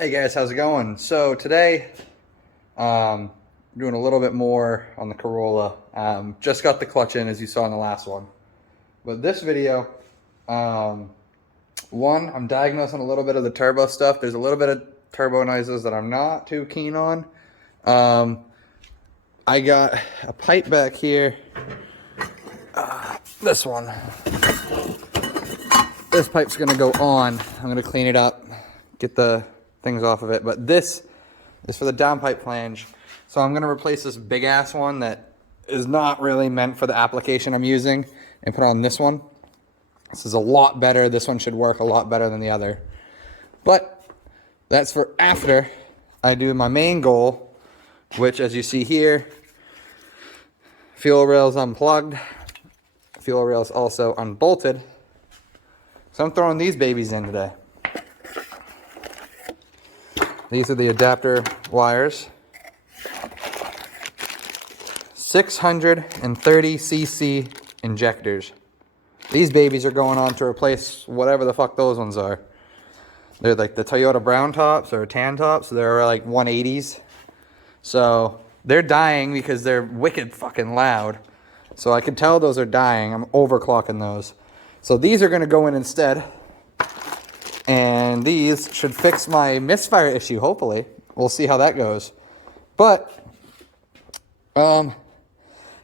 Hey guys, how's it going? So today, doing a little bit more on the Corolla. Just got the clutch in as you saw in the last one. But this video, um, one, I'm diagnosing a little bit of the turbo stuff. There's a little bit of turbo noises that I'm not too keen on. I got a pipe back here. This one. This pipe's gonna go on. I'm gonna clean it up, get the things off of it. But this is for the downpipe flange. So I'm gonna replace this big ass one that is not really meant for the application I'm using and put on this one. This is a lot better. This one should work a lot better than the other. But that's for after I do my main goal, which as you see here, fuel rails unplugged, fuel rails also unbolted. So I'm throwing these babies in today. These are the adapter wires. 630cc injectors. These babies are going on to replace whatever the fuck those ones are. They're like the Toyota brown tops or tan tops. They're like 180s. So they're dying because they're wicked fucking loud. So I can tell those are dying. I'm overclocking those. So these are going to go in instead. And these should fix my misfire issue, hopefully. We'll see how that goes. But,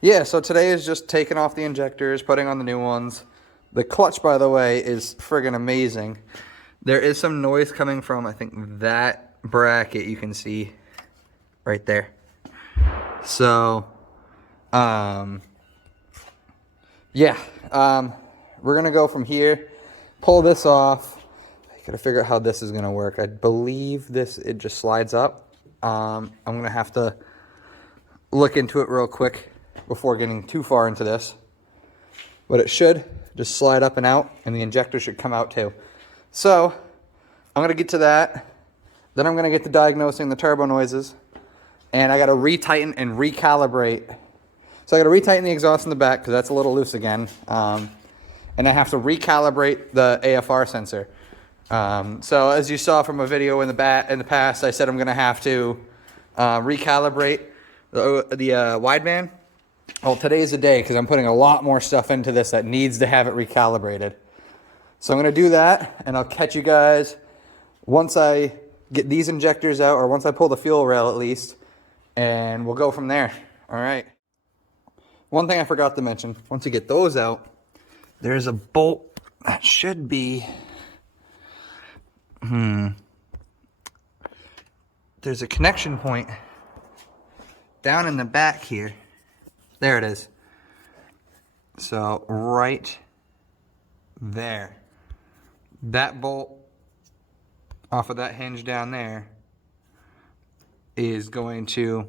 yeah, so today is just taking off the injectors, putting on the new ones. The clutch, by the way, is friggin' amazing. There is some noise coming from, I think, that bracket you can see right there. So, yeah, we're going to go from here, pull this off. Gotta figure out how this is gonna work. I believe it just slides up. I'm gonna have to look into it real quick before getting too far into this. But it should just slide up and out, and the injector should come out too. So, I'm gonna get to that. Then I'm gonna get to diagnosing the turbo noises. And I gotta retighten and recalibrate. So I gotta retighten the exhaust in the back, because that's a little loose again. And I have to recalibrate the AFR sensor. So as you saw from a video in the past, I said I'm going to have to recalibrate the wideband. Well, today's the day because I'm putting a lot more stuff into this that needs to have it recalibrated. So I'm going to do that, and I'll catch you guys once I get these injectors out, or once I pull the fuel rail at least, and we'll go from there. All right. One thing I forgot to mention, once you get those out, there's a bolt that should be... There's a connection point down in the back here. There it is. So right there. That bolt off of that hinge down there is going to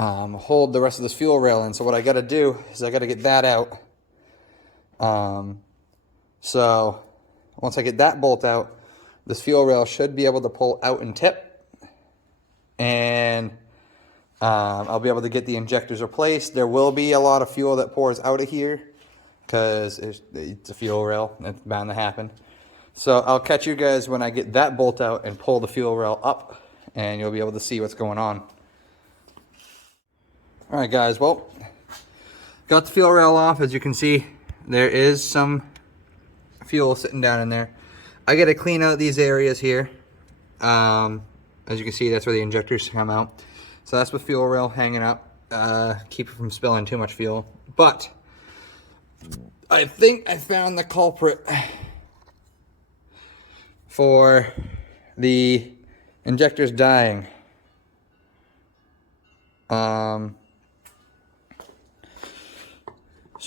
hold the rest of this fuel rail in. So what I got to do is I got to get that out. So once I get that bolt out, this fuel rail should be able to pull out and tip. And I'll be able to get the injectors replaced. There will be a lot of fuel that pours out of here because it's a fuel rail. It's bound to happen. So I'll catch you guys when I get that bolt out and pull the fuel rail up, and you'll be able to see what's going on. All right, guys. Well, got the fuel rail off. As you can see, there is some fuel sitting down in there. I got to clean out these areas here. As you can see, that's where the injectors come out. So that's the fuel rail hanging up. Keep it from spilling too much fuel. But I think I found the culprit for the injectors dying. So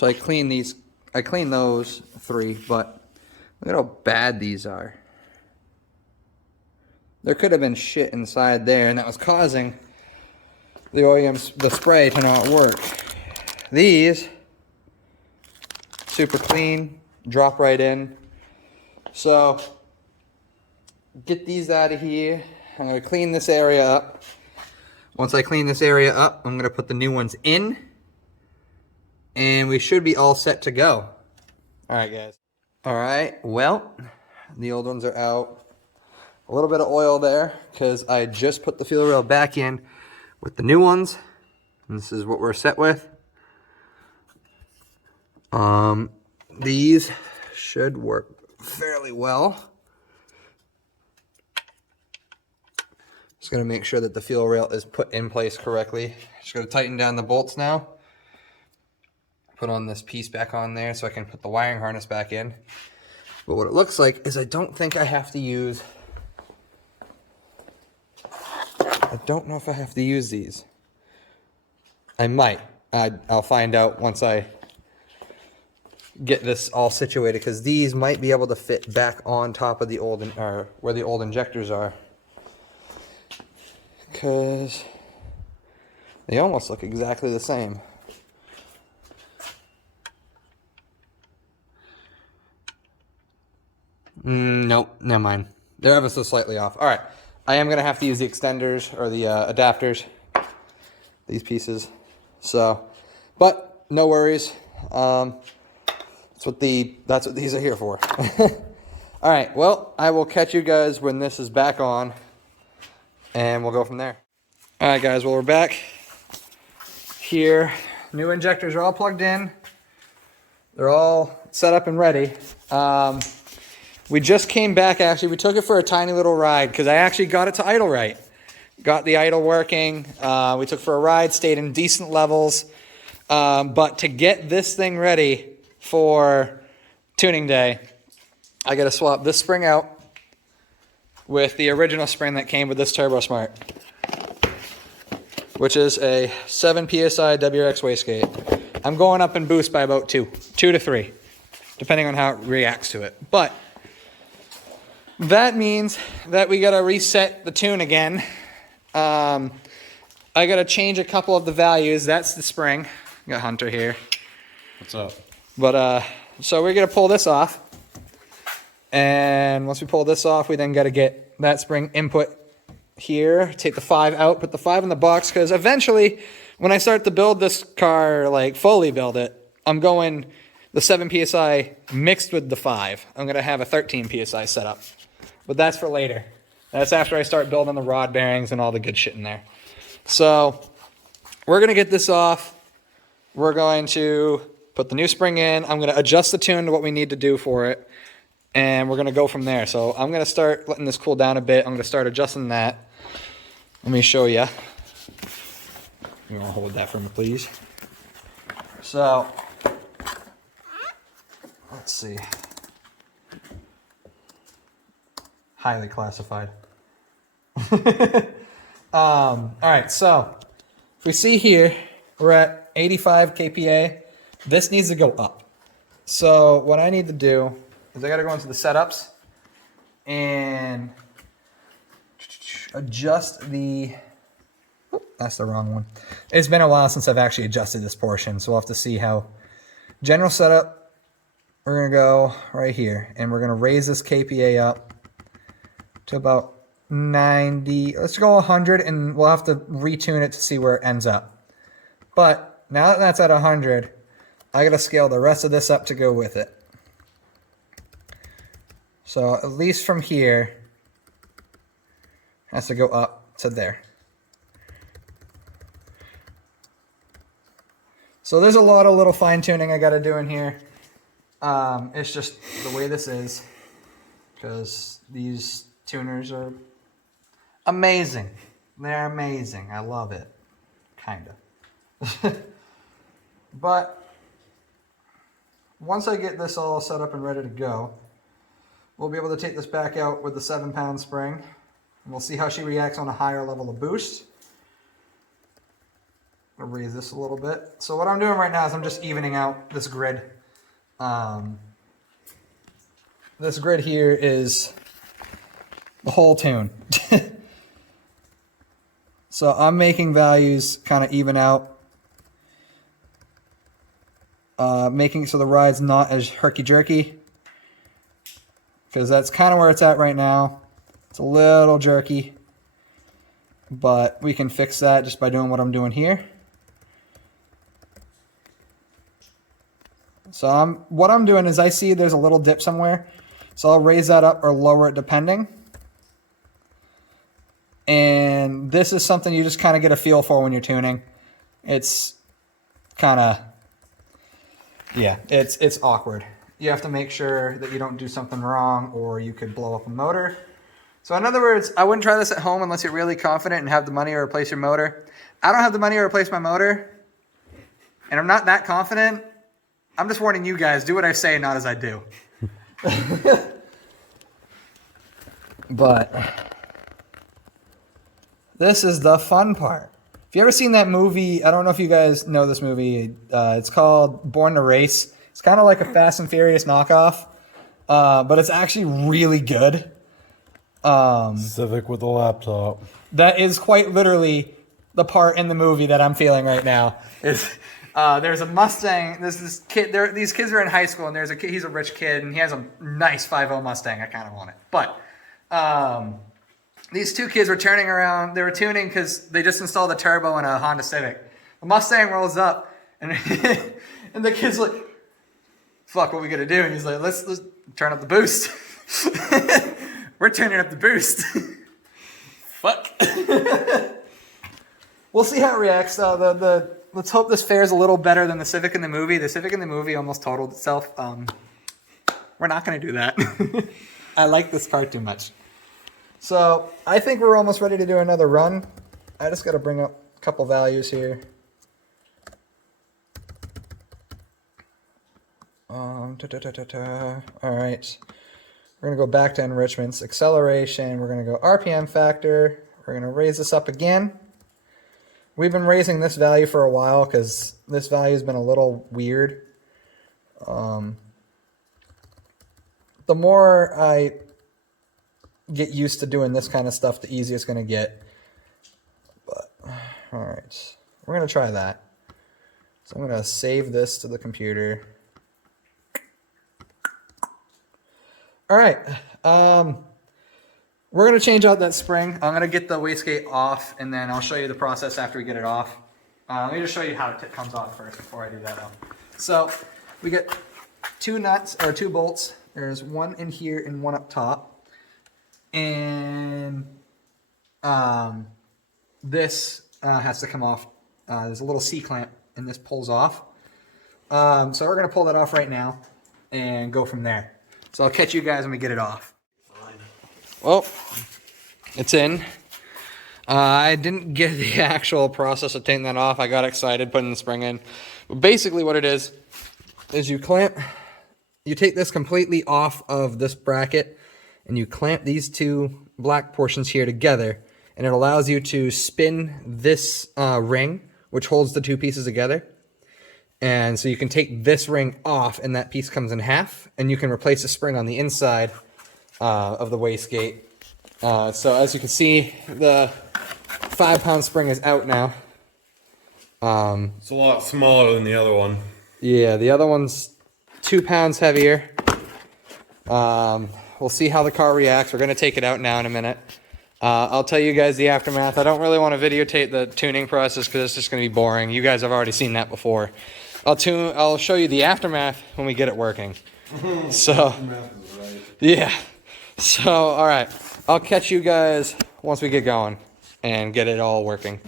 I cleaned those three, but look at how bad these are. There could have been shit inside there, and that was causing the the spray to not work. These, super clean, drop right in. So, get these out of here. I'm going to clean this area up. Once I clean this area up, I'm going to put the new ones in. And we should be all set to go. Alright, guys. Alright, well, the old ones are out. A little bit of oil there because I just put the fuel rail back in with the new ones. And this is what we're set with. These should work fairly well. Just gonna make sure that the fuel rail is put in place correctly. Just gonna tighten down the bolts now. Put on this piece back on there so I can put the wiring harness back in. But what it looks like is I don't think I have to use, I don't know if I have to use these. I might. I'll find out once I get this all situated, because these might be able to fit back on top of the old, or where the old injectors are. Because they almost look exactly the same. Nope, never mind. They're ever so slightly off. All right, I am gonna have to use the extenders or the adapters, these pieces. So, but no worries. That's what these are here for. All right, well, I will catch you guys when this is back on, and we'll go from there. All right, guys, well, we're back here. New injectors are all plugged in. They're all set up and ready. We just came back, actually. We took it for a tiny little ride because I actually got it to idle right. Got the idle working. We took for a ride, stayed in decent levels. But to get this thing ready for tuning day, I got to swap this spring out with the original spring that came with this Turbo Smart, which is a 7 PSI WRX wastegate. I'm going up in boost by about 2 to 3, depending on how it reacts to it. But that means that we got to reset the tune again. I got to change a couple of the values. That's the spring. Got Hunter here. What's up? But so we're going to pull this off. And once we pull this off, we then got to get that spring input here, take the 5 out, put the 5 in the box, because eventually when I start to build this car, like fully build it, I'm going the 7 PSI mixed with the 5. I'm going to have a 13 PSI setup. But that's for later. That's after I start building the rod bearings and all the good shit in there. So we're going to get this off. We're going to put the new spring in. I'm going to adjust the tune to what we need to do for it. And we're going to go from there. So I'm going to start letting this cool down a bit. I'm going to start adjusting that. Let me show you. You want to hold that for me, please? So, let's see. Highly classified. All right, so if we see here, we're at 85 kPa. This needs to go up. So what I need to do is I got to go into the setups and adjust the, that's the wrong one. It's been a while since I've actually adjusted this portion, so we'll have to see how. General setup, we're going to go right here, and we're going to raise this kPa up to about 90. Let's go 100, and we'll have to retune it to see where it ends up. But now that that's at 100, I got to scale the rest of this up to go with it. So at least from here, has to go up to there. So there's a lot of little fine tuning I got to do in here. It's just the way this is, because these tuners are amazing. They're amazing. I love it. Kind of. But once I get this all set up and ready to go, we'll be able to take this back out with the 7-pound spring. And we'll see how she reacts on a higher level of boost. I'll raise this a little bit. So what I'm doing right now is I'm just evening out this grid. This grid here is the whole tune. So I'm making values kind of even out. Making so the ride's not as herky-jerky. Because that's kind of where it's at right now. It's a little jerky. But we can fix that just by doing what I'm doing here. So what I'm doing is I see there's a little dip somewhere. So I'll raise that up or lower it depending. And this is something you just kind of get a feel for when you're tuning. It's kind of, yeah, it's awkward. You have to make sure that you don't do something wrong or you could blow up a motor. So in other words, I wouldn't try this at home unless you're really confident and have the money to replace your motor. I don't have the money to replace my motor, and I'm not that confident. I'm just warning you guys, do what I say, not as I do. But this is the fun part. If you ever seen that movie, I don't know if you guys know this movie. It's called Born to Race. It's kind of like a Fast and Furious knockoff, but it's actually really good. Civic with a laptop. That is quite literally the part in the movie that I'm feeling right now. Is there's a Mustang. There's this kid. These kids are in high school, and there's a kid. He's a rich kid, and he has a nice 5.0 Mustang. I kind of want it, but these two kids were turning around. They were tuning because they just installed a turbo in a Honda Civic. The Mustang rolls up, and and the kid's like, "Fuck, what are we gonna do?" And he's like, "Let's turn up the boost." We're turning up the boost. Fuck. We'll see how it reacts. Let's hope this fares a little better than the Civic in the movie. The Civic in the movie almost totaled itself. We're not going to do that. I like this car too much. So I think we're almost ready to do another run. I just got to bring up a couple values here. All right. We're going to go back to enrichments, acceleration. We're going to go RPM factor. We're going to raise this up again. We've been raising this value for a while because this value has been a little weird. The more I get used to doing this kind of stuff, the easier it's going to get. But, all right. We're going to try that. So I'm going to save this to the computer. All right, we're going to change out that spring. I'm going to get the wastegate off, and then I'll show you the process after we get it off. Let me just show you how it comes off first before I do that. So we get two nuts, or two bolts. There's one in here and one up top. And this has to come off. There's a little C-clamp, and this pulls off. So we're going to pull that off right now and go from there. So I'll catch you guys when we get it off. Well, it's in. I didn't get the actual process of taking that off. I got excited putting the spring in. But basically what it is you take this completely off of this bracket, and you clamp these two black portions here together, and it allows you to spin this ring, which holds the two pieces together. And so you can take this ring off, and that piece comes in half, and you can replace the spring on the inside of the wastegate. So as you can see, the 5-pound spring is out now. It's a lot smaller than the other one. Yeah, the other one's 2 pounds heavier. We'll see how the car reacts. We're going to take it out now in a minute. I'll tell you guys the aftermath. I don't really want to videotape the tuning process because it's just going to be boring. You guys have already seen that before. I'll show you the aftermath when we get it working. So, yeah. So, all right. I'll catch you guys once we get going and get it all working.